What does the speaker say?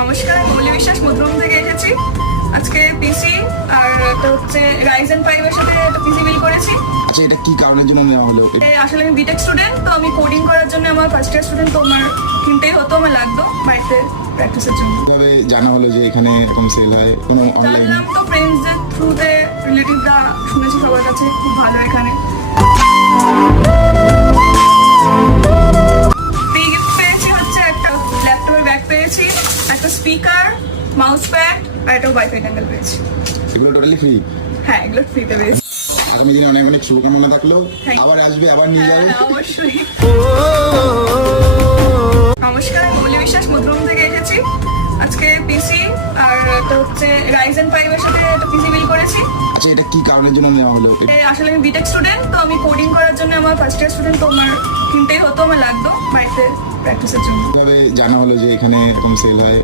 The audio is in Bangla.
নমস্কার, আমি মৌলি বিশ্বাস মধুরম থেকে এসেছি। আজকে পিসি আর একটা হচ্ছে রাইজেন 5 এর সাথে একটা পিসি বিল করেছি। আচ্ছা, এটা কি কারণের জন্য নেওয়া হলো? আসলে আমি বিটেক স্টুডেন্ট, তো আমি কোডিং করার জন্য আমার ফার্স্ট ইয়ার স্টুডেন্ট, তো আমার কিনতেই হতো, আমার লাগতো বাড়িতে প্র্যাকটিসের জন্য। কিভাবে জানা হলো যে এখানে এরকম সেল হয়? কোনো অনলাইন? জানলাম তো ফ্রেন্ডসদের থ্রুতে, রিলেটিভরা শুনেছি সবার কাছে খুব ভালো এখানে। ফ্রি গিফট পেয়েছি হচ্ছে একটা ল্যাপটপের ব্যাগ পেয়েছি, একটা স্পিকার, মাউস প্যাড আর একটা ওয়াইফাই ড্যাঙ্গেল পেয়েছি। এগুলো টোটালি ফ্রি? হ্যাঁ, এগুলো ফ্রিতে পেয়েছি। আগামী দিনে অনেক অনেক শুভকামনা থাকলো। Thank you. আবার আসবে, আবার নিয়ে যাবে। হ্যাঁ, অবশ্যই। নমস্কার, আমি মৌলি বিশ্বাস মধুরম থেকে এসেছি। আজকে পিসি আর একটা হচ্ছে রাইজেন 5 এর সাথে একটা পিসি বিল করেছি। আচ্ছা, এটা কি কারণের জন্য নেওয়া হলো? আসলে আমি বিটেক স্টুডেন্ট, তো আমি কোডিং করার জন্য আমার ফার্স্ট ইয়ার স্টুডেন্ট, তো আমার কিনতেই হতো, আমার লাগতো বাড়িতে প্র্যাকটিসের জন্য। কিভাবে জানা হলো যে এখানে এরকম সেল হয়?